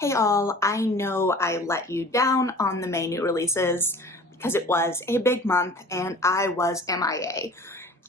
Hey all, I know I let you down on the May new releases because it was a big month and I was MIA.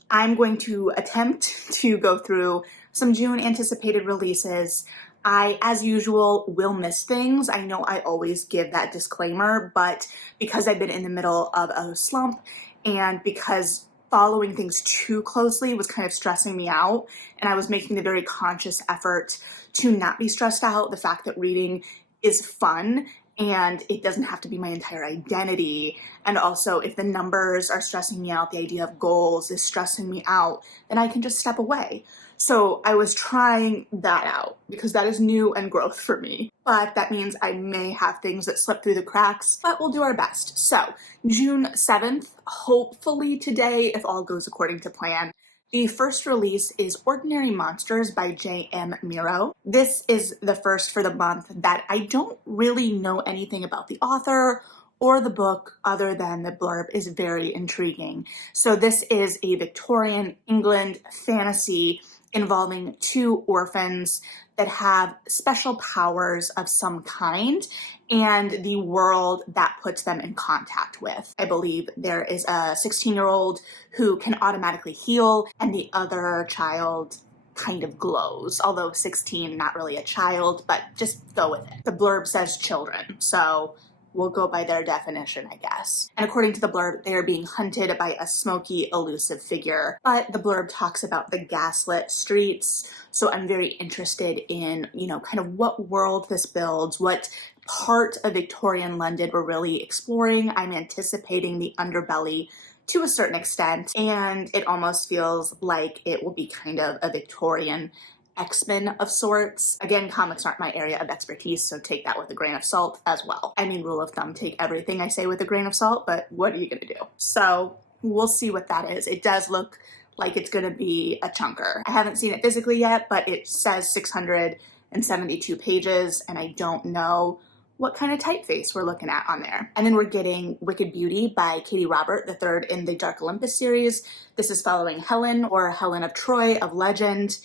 I'm going to attempt to go through some June anticipated releases. I, as usual, will miss things. I know I always give that disclaimer, but because I've been in the middle of a slump and because following things too closely was kind of stressing me out, and I was making the very conscious effort to not be stressed out, the fact that reading is fun and it doesn't have to be my entire identity. And also, if the numbers are stressing me out, the idea of goals is stressing me out, then I can just step away. So I was trying that out because that is new and growth for me. But that means I may have things that slip through the cracks, but we'll do our best. So June 7th, hopefully today, if all goes according to plan, the first release is Ordinary Monsters by J.M. Miro. This is the first for the month that I don't really know anything about the author or the book other than the blurb is very intriguing. So this is a Victorian England fantasy involving two orphans that have special powers of some kind and the world that puts them in contact with. I believe there is a 16-year-old who can automatically heal and the other child kind of glows, although 16, not really a child, but just go with it. The blurb says children, so we'll go by their definition, I guess. And according to the blurb, they are being hunted by a smoky, elusive figure. But the blurb talks about the gaslit streets, so I'm very interested in, kind of what world this builds, what part of Victorian London we're really exploring. I'm anticipating the underbelly to a certain extent, and it almost feels like it will be kind of a Victorian X-Men of sorts. Again, comics aren't my area of expertise, so take that with a grain of salt as well. I mean, rule of thumb, take everything I say with a grain of salt, but what are you gonna do? So we'll see what that is. It does look like it's gonna be a chunker. I haven't seen it physically yet, but it says 672 pages, and I don't know what kind of typeface we're looking at on there. And then we're getting Wicked Beauty by Katie Robert, the third in the Dark Olympus series. This is following Helen, or Helen of Troy of legend,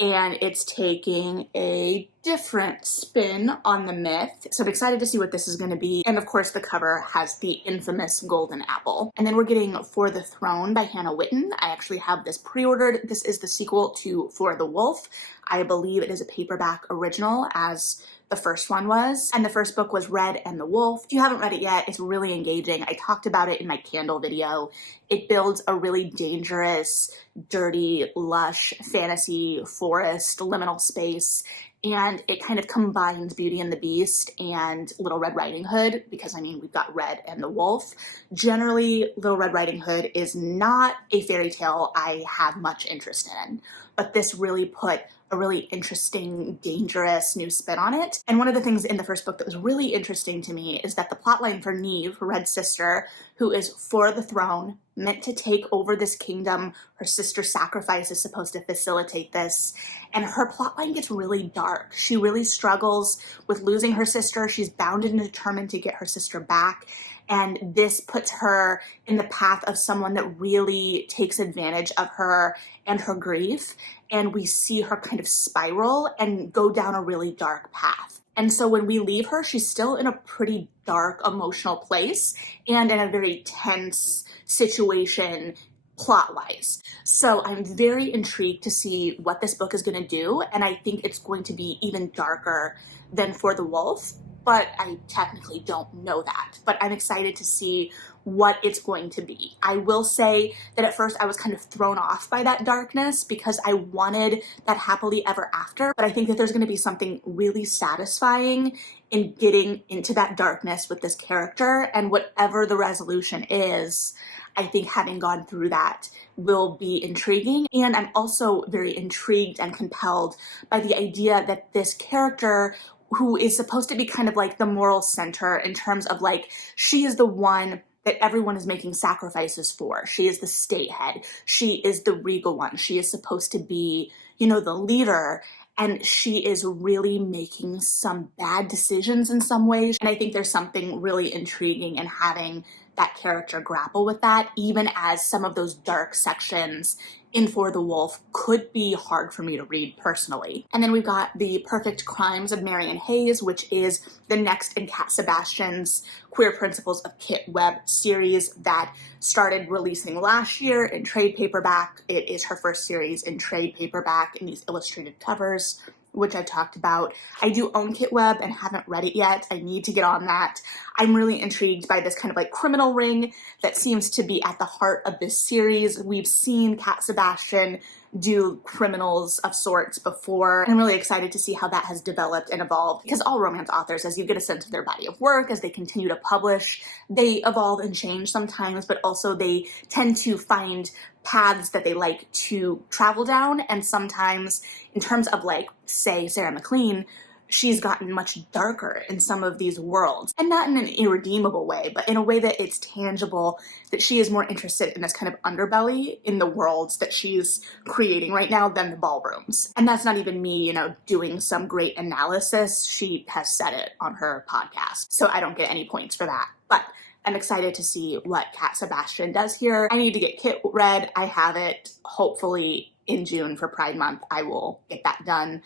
and it's taking a different spin on the myth. So I'm excited to see what this is going to be. And of course, the cover has the infamous golden apple. And then we're getting For the Throne by Hannah Witten. I actually have this pre-ordered. This is the sequel to For the Wolf. I believe it is a paperback original, as the first one was, and the first book was Red and the Wolf. If you haven't read it yet, it's really engaging. I talked about it in my candle video. It builds a really dangerous, dirty, lush fantasy forest, liminal space, and it kind of combines Beauty and the Beast and Little Red Riding Hood, because I mean, we've got Red and the Wolf. Generally, Little Red Riding Hood is not a fairy tale I have much interest in, but this really put a really interesting, dangerous new spin on it. And one of the things in the first book that was really interesting to me is that the plotline for Neve, Red's sister, who is for the throne, meant to take over this kingdom, her sister's sacrifice is supposed to facilitate this, and her plotline gets really dark. She really struggles with losing her sister. She's bound and determined to get her sister back, and this puts her in the path of someone that really takes advantage of her and her grief, and we see her kind of spiral and go down a really dark path. And so when we leave her, she's still in a pretty dark emotional place and in a very tense situation plot-wise. So I'm very intrigued to see what this book is going to do, and I think it's going to be even darker than For the Wolf, but I technically don't know that. But I'm excited to see what it's going to be. I will say that at first I was kind of thrown off by that darkness because I wanted that happily ever after, but I think that there's going to be something really satisfying in getting into that darkness with this character, and whatever the resolution is, I think having gone through that will be intriguing. And I'm also very intrigued and compelled by the idea that this character, who is supposed to be kind of like the moral center in terms of like, she is the one that everyone is making sacrifices for. She is the state head. She is the regal one. She is supposed to be, the leader. And she is really making some bad decisions in some ways. And I think there's something really intriguing in having that character grapple with that, even as some of those dark sections In For the Wolf could be hard for me to read personally. And then we've got The Perfect Crimes of Marion Hayes, which is the next in Cat Sebastian's Queer Principles of Kit Webb series that started releasing last year in trade paperback. It is her first series in trade paperback in these illustrated covers, which I talked about. I do own Kit Webb and haven't read it yet. I need to get on that. I'm really intrigued by this kind of like criminal ring that seems to be at the heart of this series. We've seen Cat Sebastian do criminals of sorts before. I'm really excited to see how that has developed and evolved, because all romance authors, as you get a sense of their body of work, as they continue to publish, they evolve and change sometimes, but also they tend to find paths that they like to travel down. And sometimes in terms of like, say, Sarah McLean, she's gotten much darker in some of these worlds, and not in an irredeemable way, but in a way that it's tangible, that she is more interested in this kind of underbelly in the worlds that she's creating right now than the ballrooms. And that's not even me, doing some great analysis. She has said it on her podcast, so I don't get any points for that. But I'm excited to see what Cat Sebastian does here. I need to get Kit read. I have it. Hopefully in June for Pride Month, I will get that done.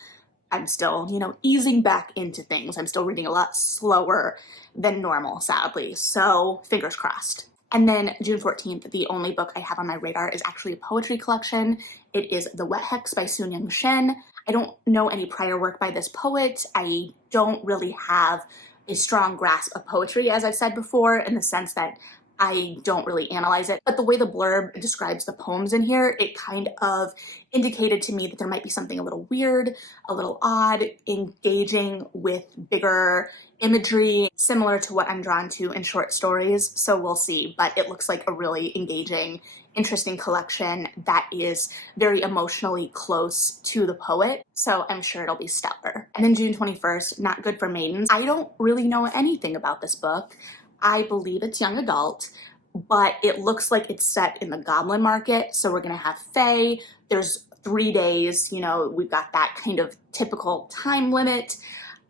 I'm still, easing back into things. I'm still reading a lot slower than normal, sadly. So fingers crossed. And then June 14th, the only book I have on my radar is actually a poetry collection. It is The Wet Hex by Sun Yung Shin. I don't know any prior work by this poet. I don't really have a strong grasp of poetry, as I've said before, in the sense that I don't really analyze it, but the way the blurb describes the poems in here, it kind of indicated to me that there might be something a little weird, a little odd, engaging with bigger imagery, similar to what I'm drawn to in short stories. So we'll see, but it looks like a really engaging, interesting collection that is very emotionally close to the poet. So I'm sure it'll be stellar. And then June 21st, Not Good for Maidens. I don't really know anything about this book. I believe it's young adult, but it looks like it's set in the goblin market. So we're going to have fae. There's 3 days, we've got that kind of typical time limit.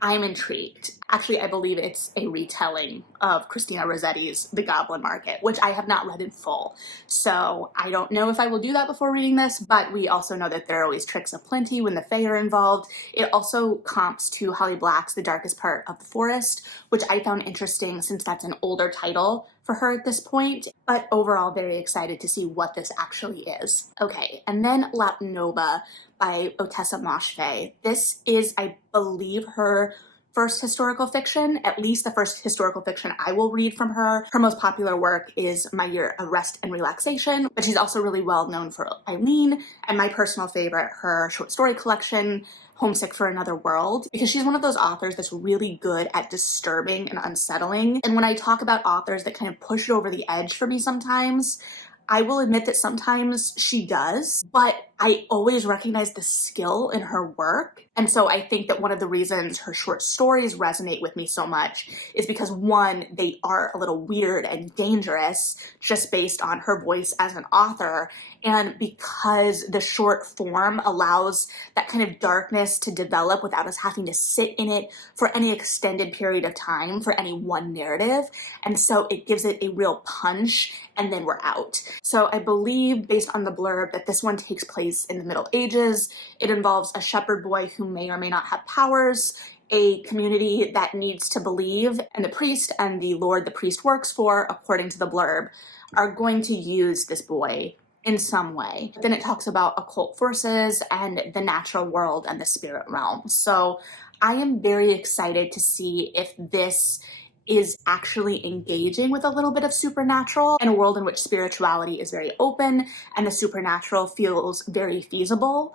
I'm intrigued. Actually, I believe it's a retelling of Christina Rossetti's The Goblin Market, which I have not read in full. So I don't know if I will do that before reading this, but we also know that there are always tricks aplenty when the fae are involved. It also comps to Holly Black's The Darkest Part of the Forest, which I found interesting since that's an older title for her at this point, but overall very excited to see what this actually is. Okay, and then La Nova by Otessa Moshfegh. This is, I believe, her first historical fiction, at least the first historical fiction I will read from her. Her most popular work is My Year of Rest and Relaxation, but she's also really well known for Eileen, and my personal favorite, her short story collection, Homesick for Another World, because she's one of those authors that's really good at disturbing and unsettling. And when I talk about authors that kind of push it over the edge for me sometimes, I will admit that sometimes she does, but I always recognize the skill in her work. And so I think that one of the reasons her short stories resonate with me so much is because, one, they are a little weird and dangerous just based on her voice as an author, and because the short form allows that kind of darkness to develop without us having to sit in it for any extended period of time for any one narrative. And so it gives it a real punch, and then we're out. So I believe, based on the blurb, that this one takes place in the Middle Ages. It involves a shepherd boy who may or may not have powers, a community that needs to believe, and the priest and the lord the priest works for, according to the blurb, are going to use this boy in some way. Then it talks about occult forces and the natural world and the spirit realm. So I am very excited to see if this is actually engaging with a little bit of supernatural in a world in which spirituality is very open and the supernatural feels very feasible,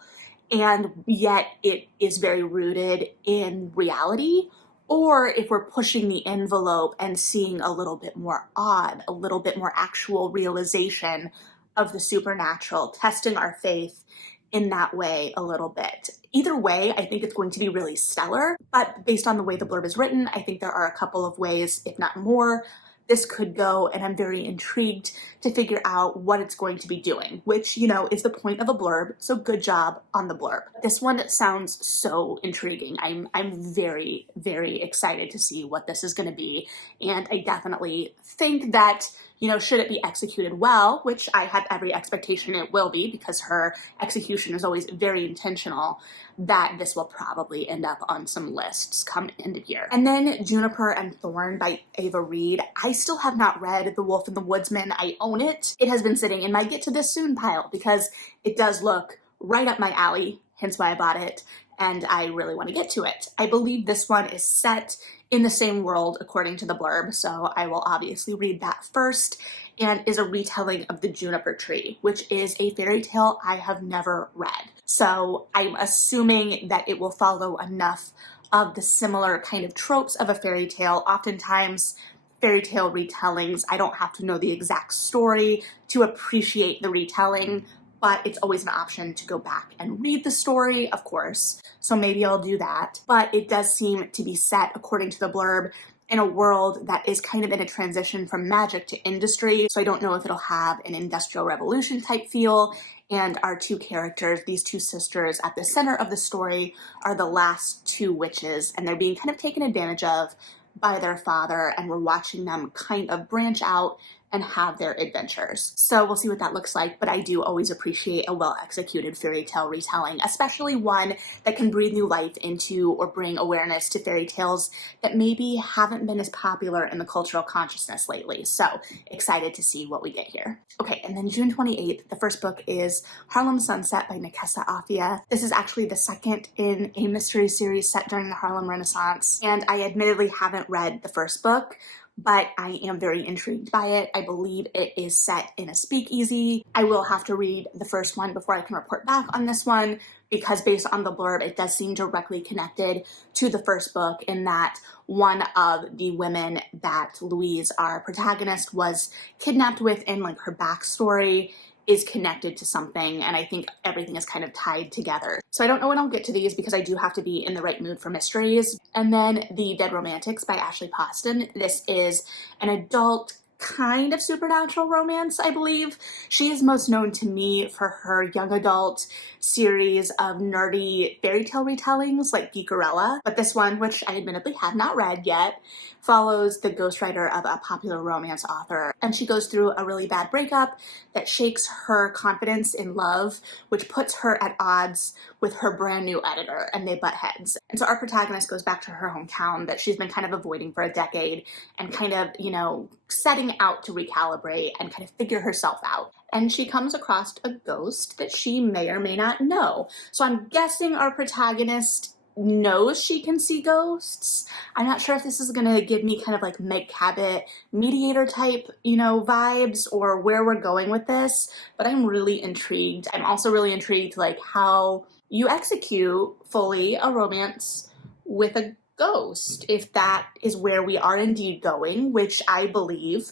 and yet it is very rooted in reality, or if we're pushing the envelope and seeing a little bit more odd, a little bit more actual realization of the supernatural, testing our faith in that way a little bit. Either way, I think it's going to be really stellar, but based on the way the blurb is written, I think there are a couple of ways, if not more, this could go, and I'm very intrigued to figure out what it's going to be doing, which, is the point of a blurb, so good job on the blurb. This one sounds so intriguing. I'm very, very excited to see what this is going to be, and I definitely think that you know, should it be executed well, which I have every expectation it will be because her execution is always very intentional, that this will probably end up on some lists come end of year. And then Juniper and Thorn by Ava Reed. I still have not read The Wolf and the Woodsman. I own it. It has been sitting in my get to this soon pile because it does look right up my alley, hence why I bought it, and I really want to get to it. I believe this one is set in the same world according to the blurb, so I will obviously read that first, and is a retelling of the Juniper Tree, which is a fairy tale I have never read. So I'm assuming that it will follow enough of the similar kind of tropes of a fairy tale. Oftentimes, fairy tale retellings, I don't have to know the exact story to appreciate the retelling, but it's always an option to go back and read the story, of course. So maybe I'll do that. But it does seem to be set, according to the blurb, in a world that is kind of in a transition from magic to industry. So I don't know if it'll have an Industrial Revolution type feel. And our two characters, these two sisters at the center of the story, are the last two witches, and they're being kind of taken advantage of by their father, and we're watching them kind of branch out and have their adventures. So we'll see what that looks like, but I do always appreciate a well-executed fairy tale retelling, especially one that can breathe new life into or bring awareness to fairy tales that maybe haven't been as popular in the cultural consciousness lately. So excited to see what we get here. Okay, and then June 28th, the first book is Harlem Sunset by Nekesa Afia. This is actually the second in a mystery series set during the Harlem Renaissance, and I admittedly haven't read the first book, but I am very intrigued by it. I believe it is set in a speakeasy. I will have to read the first one before I can report back on this one, because based on the blurb, it does seem directly connected to the first book in that one of the women that Louise, our protagonist, was kidnapped with in like her backstory is connected to something, and I think everything is kind of tied together. So I don't know when I'll get to these because I do have to be in the right mood for mysteries. And then The Dead Romantics by Ashley Poston. This is an adult kind of supernatural romance, I believe. She is most known to me for her young adult series of nerdy fairy tale retellings like Geekerella, but this one, which I admittedly have not read yet, follows the ghostwriter of a popular romance author, and she goes through a really bad breakup that shakes her confidence in love, which puts her at odds with her brand new editor, and they butt heads. And so our protagonist goes back to her hometown that she's been kind of avoiding for a decade and kind of, you know, setting out to recalibrate and kind of figure herself out. And she comes across a ghost that she may or may not know. So I'm guessing our protagonist knows she can see ghosts. I'm not sure if this is gonna give me kind of like Meg Cabot mediator type, you know, vibes, or where we're going with this, but I'm really intrigued. I'm also really intrigued like how you execute fully a romance with a ghost, if that is where we are indeed going, which I believe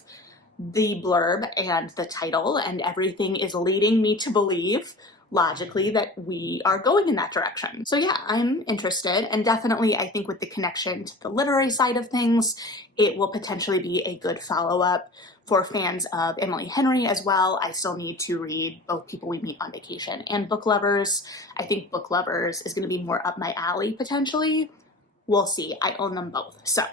the blurb and the title and everything is leading me to believe logically that we are going in that direction. So yeah, I'm interested, and definitely I think with the connection to the literary side of things, it will potentially be a good follow-up for fans of Emily Henry as well. I still need to read both People We Meet on Vacation and Book Lovers. I think Book Lovers is going to be more up my alley potentially. We'll see. I own them both. So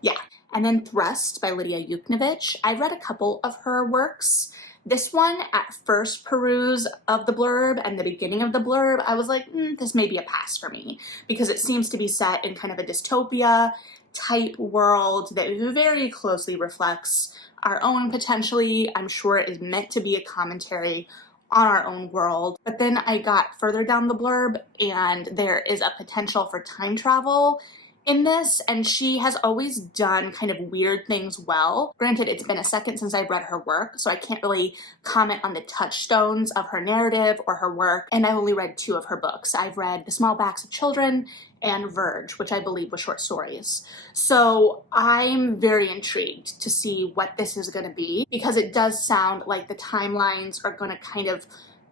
yeah. And then Thrust by Lydia Yuknavitch. I've read a couple of her works. This one, at first peruse of the blurb and the beginning of the blurb, I was like, this may be a pass for me, because it seems to be set in kind of a dystopia type world that very closely reflects our own potentially. I'm sure it is meant to be a commentary on our own world. But then I got further down the blurb and there is a potential for time travel in this, and she has always done kind of weird things well. Granted, it's been a second since I've read her work, so I can't really comment on the touchstones of her narrative or her work, and I've only read 2 of her books. I've read The Small Backs of Children and Verge, which I believe was short stories. So I'm very intrigued to see what this is going to be, because it does sound like the timelines are going to kind of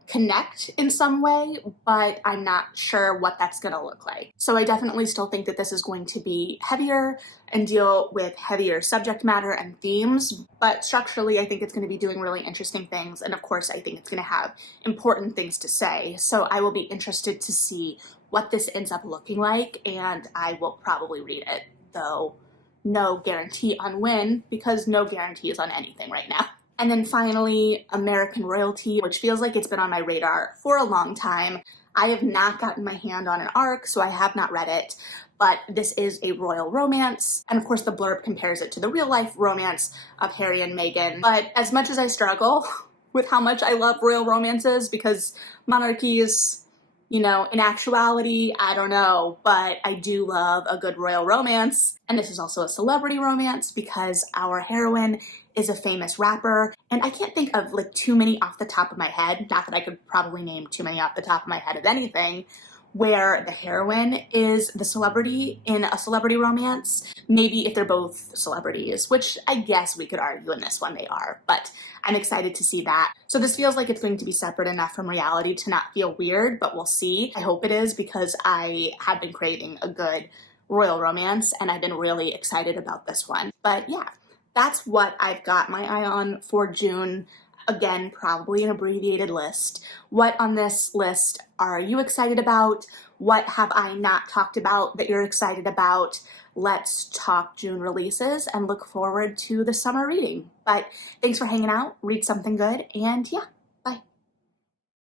connect in some way, but I'm not sure what that's going to look like. So I definitely still think that this is going to be heavier and deal with heavier subject matter and themes, but structurally I think it's going to be doing really interesting things, and of course I think it's going to have important things to say. So I will be interested to see what this ends up looking like, and I will probably read it, though no guarantee on when, because no guarantees on anything right now. And then finally, American Royalty, which feels like it's been on my radar for a long time. I have not gotten my hand on an ARC, so I have not read it, but this is a royal romance. And of course the blurb compares it to the real life romance of Harry and Meghan. But as much as I struggle with how much I love royal romances, because monarchies, you know, in actuality, I don't know, but I do love a good royal romance. And this is also a celebrity romance because our heroine is a famous rapper. And I can't think of like too many off the top of my head, not that I could probably name too many off the top of my head of anything, where the heroine is the celebrity in a celebrity romance. Maybe if they're both celebrities, which I guess we could argue in this one they are, but I'm excited to see that. So this feels like it's going to be separate enough from reality to not feel weird, but we'll see. I hope it is, because I have been craving a good royal romance and I've been really excited about this one. But yeah, that's what I've got my eye on for June. Again, probably an abbreviated list. What on this list are you excited about? What have I not talked about that you're excited about? Let's talk June releases and look forward to the summer reading. But thanks for hanging out, read something good, and yeah,